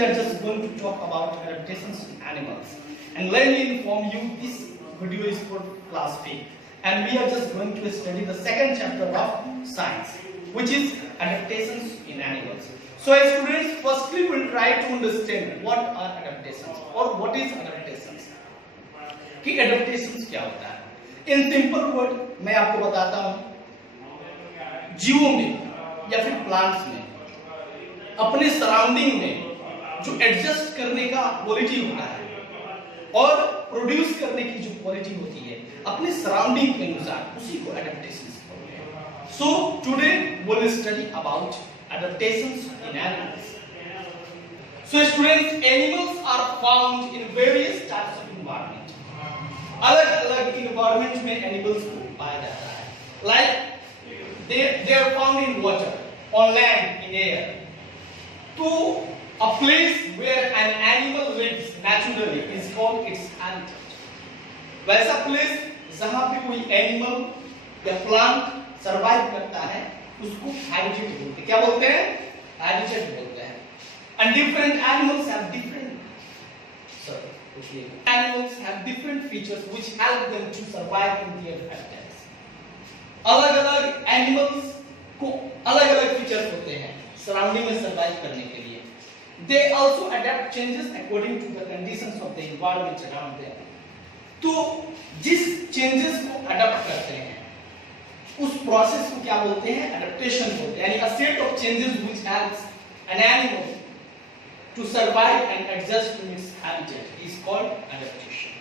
we are just going to talk about adaptations in animals. And let me inform you, this video is for class 5th. And we are just going to study the second chapter of science, which is adaptations in animals. So as students, firstly we will try to understand what are adaptations or what is adaptations. कि adaptations क्या होता है. In simple word मैं आपको बताता हूँ. जीवों में या फिर प्लांट्स में अपने सराउंडिंग में जो एडजस्ट करने का क्वालिटी होता है और प्रोड्यूस करने की जो क्वालिटी होती है अपने सराउंडिंग के अनुसार, उसी को एडेप्टेशंस बोलते हैं. So today we will study about adaptations in animals. So students, animals are found in various types of environment. अलग-अलग एनवायरनमेंट में एनिमल्स को पाया जाता है. Like they are found in water, on land, in air. So a place where an animal lives naturally is called its habitat. वैसा place जहां पे कोई एनिमल या प्लांट सरवाइव करता है उसको हैबिटेट बोलते हैं. क्या बोलते हैं? हैबिटेट बोलते हैं. And different animals have different features which help them to survive in their habitats. अलग-अलग एनिमल्स को अलग-अलग फीचर्स होते हैं सराउंडिंग में सरवाइव करने के लिए. They also adapt changes according to the conditions of the environment around them. तो जिस चेंजेस को अडॉप्ट करते हैं उस प्रोसेस को क्या बोलते हैं? एडेप्टेशन बोलते हैं. यानी a set of changes which helps an animal to survive and adjust to its habitat is called adaptation.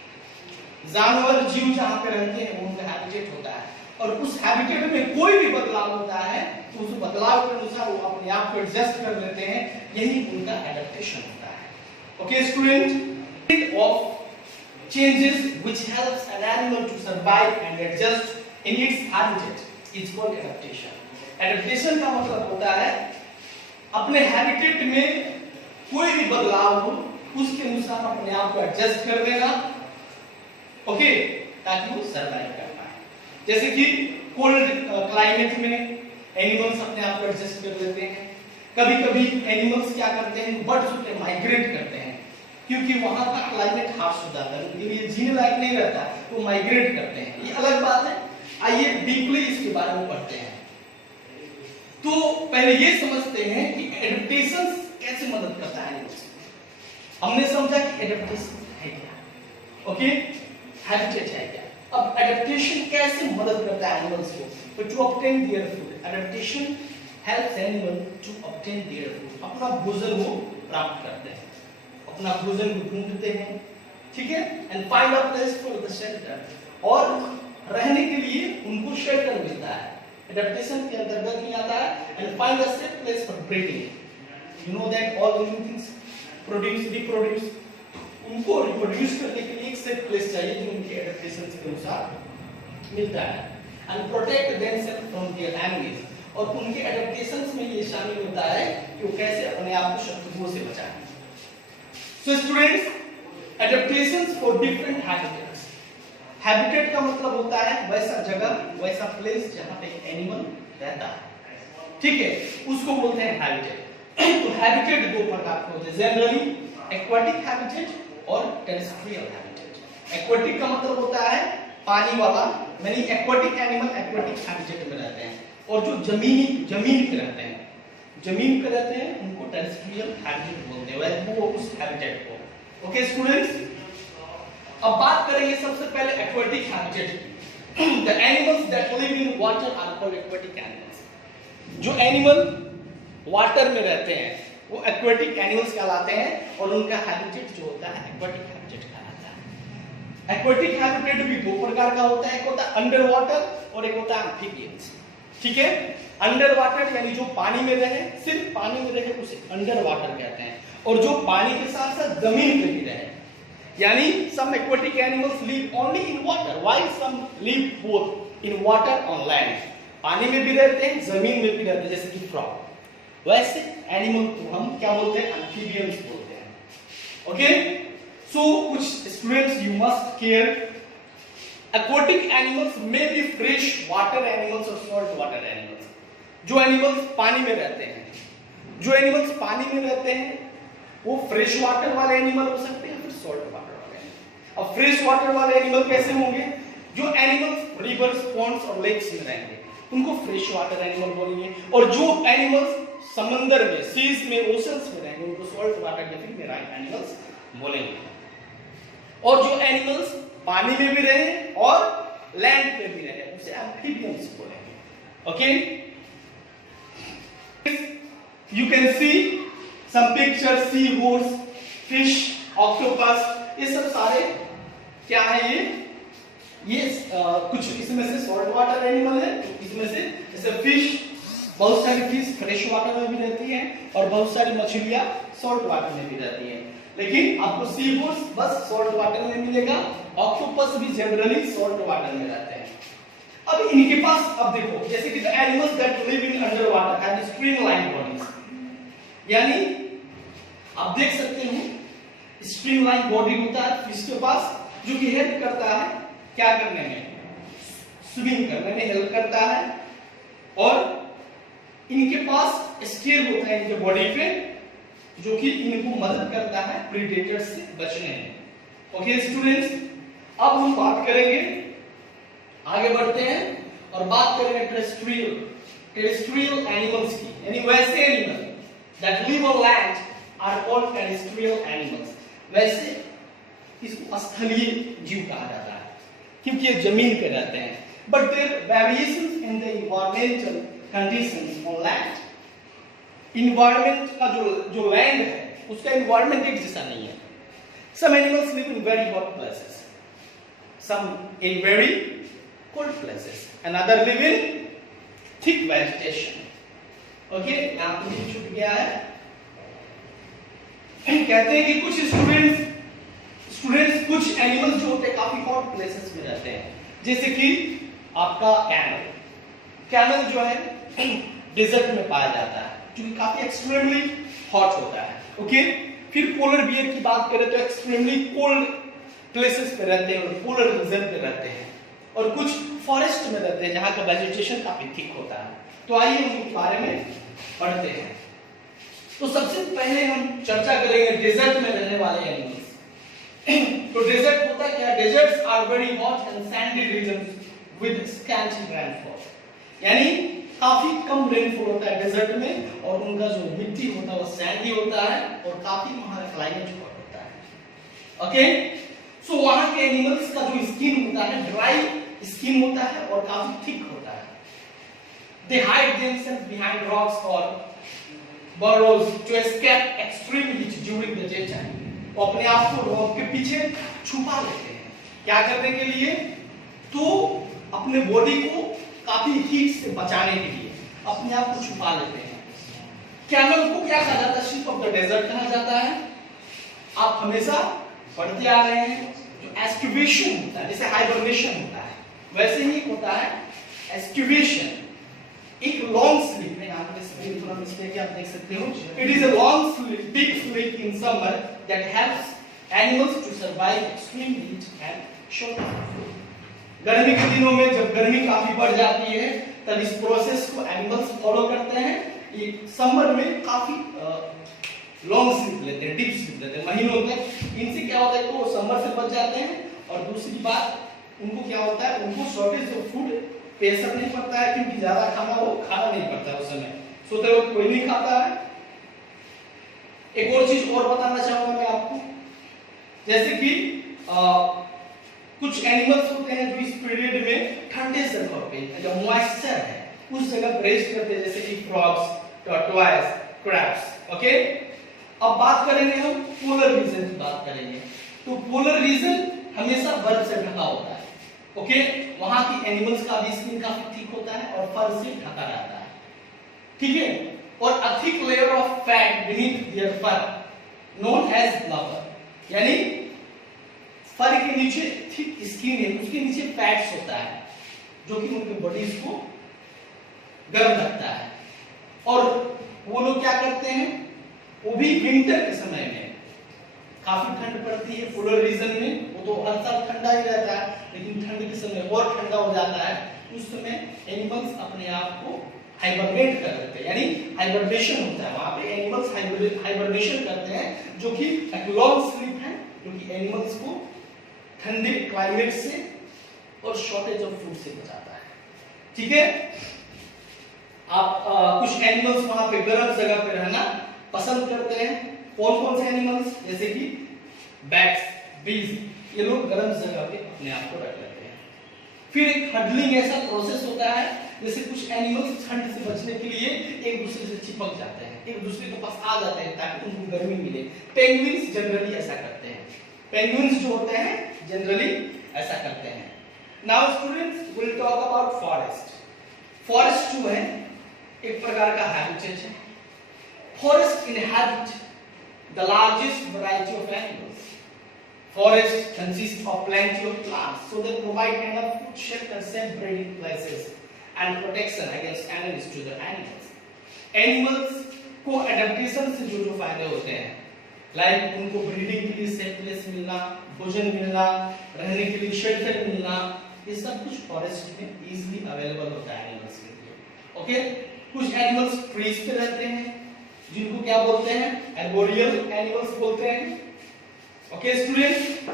जानवर जीव जहां पे रहते हैं उनका हैबिटेट होता है और उस हैबिटेट में कोई भी बदलाव होता है तो उस बदलाव के अनुसार वो अपने आप को एडजस्ट कर लेते हैं. यही उनका एडेप्टेशन होता है. Okay student, of changes which helps an animal to survive and adjust in its habitat is called adaptation. Adaptation का मतलब होता है अपने हैबिटेट में कोई भी बदलाव हो उसके अनुसार अपने आप को एडजस्ट कर लेना, ओके, ताकि वो सर्वाइव कर पाए. जैसे कि कोल्ड क्लाइमेट में एनिमल्स अपने आप को एडजस्ट कर लेते हैं. कभी-कभी एनिमल्स क्या करते हैं, बर्ड्स होते हैं, माइग्रेट करते हैं क्योंकि वहां का क्लाइमेट हार्श हो जाता है, उनके लिए जीने लायक नहीं रहता, तो माइग्रेट करते हैं. ये अलग बात है. आइए डीपली इसके बारे में पढ़ते हैं. तो पहले ये समझते हैं कि एडेप्टेशन कैसे मदद करता है एनिमल्स. हमने समझा कि एडेप्टेशन है क्या, ओके, हैबिटेट है क्या. अब एडेप्टेशन कैसे मदद करता है एनिमल्स को? तो to obtain their food, adaptation helps animal to obtain their food. अपना भोजन वो प्राप्त करते हैं, अपना भोजन को ढूंढते हैं, ठीक है. And find a place for the shelter, और रहने के लिए उनको शेल्टर मिलता है. एडेप्टेशन के अंतर्गत ही आता है. And find a safe place for breeding. You know that all living things produce reproduce, उनको रिप्रोड्यूस करने के लिए एक सेफ प्लेस चाहिए जो उनके एडेप्टेशन के अनुसार मिलता है. And protect themselves from their enemies, और उनके एडेप्टेशंस में ये शामिल होता है कि वो कैसे अपने आप को शत्रुओं से बचाएं. So students, adaptations for different habitats. Habitat का मतलब होता है वैसा जगह, वैसा प्लेस जहां पे एनिमल रहता है, ठीक है, उसको बोलते हैं हैबिटेट. तो हैबिटेट दो प्रकार के होते हैं, जनरली एक्वाटिक हैबिटेट और टेरेस्ट्रियल हैबिटेट. एक्वाटिक का मतलब होता है पानी वाला, यानी एक्वाटिक एनिमल एक्वाटिक हैबिटेट में रहते हैं, और जो जमीन पे रहते हैं उनको टेरेस्ट्रियल हैबिटेट बोलते हैं, वो उस हैबिटेट को. ओके स्टूडेंट्स, अब बात करेंगे सबसे पहले aquatic habitat. The animals that live in water are called aquatic animals. जो एनिमल वाटर में रहते हैं वो एक्वाटिक एनिमल्स कहलाते हैं, और उनका हैबिटेट जो होता है एक्वाटिक हैबिटेट कहलाता है. एक्वाटिक हैबिटेट भी दो प्रकार का होता है. एक होता है अंडर वाटर और एक होता है एम्फीबियंस, ठीक है. अंडर वाटर यानी जो पानी में रहे, सिर्फ पानी में रहे, उसे अंडर वाटर कहते हैं. और जो पानी के साथ साथ जमीन पे भी रहे, यानी some aquatic animals live only in water while some live both in water on land. पानी में भी रहते हैं, जमीन में भी रहते हैं, जैसे कि फ्रॉग. वैसे एनिमल को हम क्या बोलते हैं? एम्फीबियंस बोलते हैं. ओके, सो कुछ students you must care. aquatic animals may be fresh water animals or salt water animals. जो एनिमल्स पानी में रहते हैं, वो फ्रेश वाटर वाले एनिमल हो सकते हैं, फिर सॉल्ट वाटर वाले। अब फ्रेश वाटर वाले एनिमल कैसे होंगे? जो एनिमल्स रिवर्स, पॉन्ड्स और लेक्स में रहेंगे उनको फ्रेश वाटर एनिमल बोलेंगे, और जो एनिमल्स समंदर में, सीज में, ओशंस में रहेंगे उनको सॉल्ट वाटर या फिर मैराइन एनिमल्स बोलेंगे। और जो एनिमल्स पानी में भी रहे और लैंड पे भी रहे उसे एम्फीबियंस बोलेंगे। Okay, you can see some picture, sea horse, fish, octopus, ये सब सारे क्या है? ये कुछ इसमें से सॉल्ट वाटर एनिमल है, इसमें से जैसे फिश, बहुत सारी फिश फ्रेश वाटर में भी रहती हैं और बहुत सारी मछलियां सॉल्ट वाटर में भी रहती हैं, लेकिन आपको सी हॉर्स बस सॉल्ट वाटर में मिलेगा, ऑक्टोपस भी जनरली सॉल्ट वाटर में रहते हैं। अब इनके पास, अब देखो, जैसे कि the animals that live in under water have streamline bodies, यानी आप देख सकते हो स्ट्रीमलाइन बॉडी होता है फिश के पास, जो कि हेल्प करता है क्या करने में? स्विमिंग करने में हेल्प करता है, और इनके पास स्केल होता है इनके बॉडी पे जो कि इनको मदद करता है प्रीडेटर्स से बचने में। ओके स्टूडेंट्स, अब हम बात करेंगे, आगे बढ़ते हैं और बात करेंगे टेरेस्ट्रियल एनिमल्स की, यानी वैसे animal that live on land are called terrestrial animals. वैसे इसको स्थलीय जीव कहा जाता है क्योंकि ये जमीन पे रहते हैं, but there variations in the environmental conditions on land, environment का जो लैंड है उसका एनवायरमेंट एक जैसा नहीं है। Some animals live in very hot places, some in very cold places, and other live in thick vegetation. Okay, यहाँ पे छूट गया है। कहते हैं कि कुछ स्टूडेंट्स कुछ एनिमल्स जो होते हैं काफी हॉट प्लेसेस में रहते हैं, जैसे कि आपका कैमल जो है डेजर्ट में पाया जाता है जो कि काफी एक्सट्रीमली हॉट होता है। ओके, फिर पोलर बियर की बात करें तो एक्सट्रीमली कोल्ड प्लेसेस पे रहते हैं और पोलर रीजन पे रहते हैं, और कुछ फॉरेस्ट में रहते हैं जहां का वेजिटेशन काफी थिक होता है। तो आइए उनके बारे में पढ़ते हैं। तो सबसे पहले हम चर्चा करेंगे डेजर्ट में रहने वाले एनिमल्स। तो डेजर्ट होता क्या? Deserts are very hot and sandy regions with scanty rainfall, यानी काफी कम रेनफॉल होता है डेजर्ट में, और उनका जो मिट्टी होता है वो सैंडी होता है और काफी वहां का क्लाइमेट हॉट होता है। ओके, सो वहां के एनिमल्स का जो स्किन होता है ड्राई स्किन होता है और काफी थिक होता है। They hide themselves behind rocks or burrows to escape extreme heat during the daytime. वो अपने आप को रॉक के पीछे छुपा लेते हैं, क्या करने के लिए? तो अपने बॉडी को काफी हीट से बचाने के लिए अपने आप को छुपा लेते हैं। कैमल को क्या कहा जाता है? शिप ऑफ द डेजर्ट कहा जाता है। आप हमेशा पढ़ते आ रहे हैं जो एस्टिवेशन होता है, जैसे हाइबरनेशन होता है वैसे ही होता है एस्टिवेशन। एक लॉन्ग स्लीप में, यहाँ पे स्पेलिंग थोड़ा मिस्टेक है आप देख सकते हो, it is a long sleep, deep sleep in summer that helps animals to survive extreme heat and shortage of food. गर्मी के दिनों में जब गर्मी काफी बढ़ जाती है तब इस प्रोसेस को एनिमल्स फॉलो करते हैं। ये समर में काफी लॉन्ग स्लीप लेते हैं, डीप स्लीप लेते हैं महीनों तक। इनसे क्या होता है? तो समर से बच जाते हैं, और दूसरी बात उनको क्या होता है? उनको शॉर्टेज ऑफ फूड प्रेशर नहीं पड़ता है, क्योंकि ज्यादा खाना नहीं पड़ता है उस समय, सोते वक्त कोई नहीं खाता है। एक और चीज और बताना चाहूंगा मैं आपको, जैसे कि कुछ एनिमल्स होते हैं जो इस पीरियड में ठंडे जगह पे जो मॉइस्चर है उस जगह ब्रेस्ट करते हैं, जैसे कि फ्रॉग्स, टॉर्टोइस, क्रैब्स। ओके, अब बात करेंगे हम पोलर रीजन की बात करेंगे। तो पोलर रीजन हमेशा बर्फ से ढका होता है। ओके, वहां की एनिमल्स का भी स्किन काफी थिक होता है और फर से ढका रहता है, ठीक है, और a thick layer of fat beneath their fur known as blubber, यानी फर के नीचे थिक स्किन है, उसके नीचे फैट्स होता है जो कि उनके बॉडीज को गर्म रखता है। और वो लोग क्या करते हैं? वो भी विंटर के समय में काफी ठंड पड़ती है पोलर रीजन में, वो तो हर साल ठंडा ही रहता है, लेकिन ठंड के समय और ठंडा हो जाता है, उस समय एनिमल्स अपने आप को हाइबरनेट कर लेते हैं, यानी हाइबरनेशन होता है वहां पे, एनिमल्स हाइबरनेशन करते हैं, जो कि एक लॉन्ग स्लीप है, जो कि एनिमल्स को ठंडे क्लाइमेट से और शॉर्टेज ऑफ फूड से बचाता है। ठीक है, आप कुछ एनिमल्स वहां पे गर्म जगह पे रहना पसंद करते हैं। कौन कौन से एनिमल्स? जैसे कि बैट्स, बीज, ये लोग गर्म जगह पे अपने आप को रख लेते हैं। फिर एक हडलिंग ऐसा प्रोसेस होता है, जैसे कुछ एनिमल्स ठंड से बचने के लिए एक दूसरे से चिपक जाते हैं, एक दूसरे के पास आ जाते हैं ताकि उनको गर्मी मिले। पेंगुइन्स जनरली ऐसा करते हैं, पेंगुइन्स जो होते हैं जनरली ऐसा करते हैं। Now students will talk about forest. Forest जो है एक प्रकार का हैबिटेट है। Forest inhabit the largest variety of animals. Forests consist of plenty of plants, so they provide enough food, shelter, safe breeding places, and protection against enemies to the animals. Animals को adaptation से जो फायदे होते हैं, like उनको breeding के लिए safe place मिलना, भोजन मिलना, रहने के लिए शेल्टर मिलना, ये सब कुछ फॉरेस्ट में इजीली अवेलेबल होता है एनिमल्स के लिए। ओके, कुछ एनिमल्स ट्रीज पे रहते हैं, जिनको क्या बोलते हैं? आर्बोरियल एनिमल्स बोलते हैं। ओके स्टूडेंट,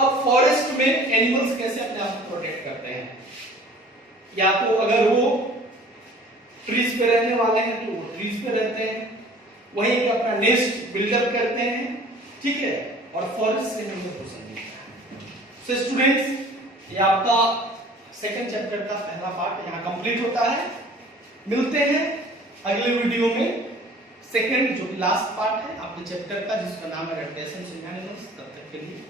अब फॉरेस्ट में एनिमल्स कैसे अपने आप को प्रोटेक्ट करते हैं? या तो अगर वो ट्रीज पे रहने वाले हैं तो वो ट्रीज पे रहते हैं, वहीं पे अपना नेस्ट बिल्डअप करते हैं, ठीक है, और फॉरेस्ट से मिलकर पोषण मिलता है। सो स्टूडेंट्स, ये आपका सेकंड चैप्टर का पहला पार्ट यहाँ कंप्लीट होता है। मिलते हैं अगले वीडियो में सेकंड जो लास्ट पार्ट है आपके चैप्टर का, जिसका नाम है एडेप्टेशन इन एनिमल्स। तब तक के लिए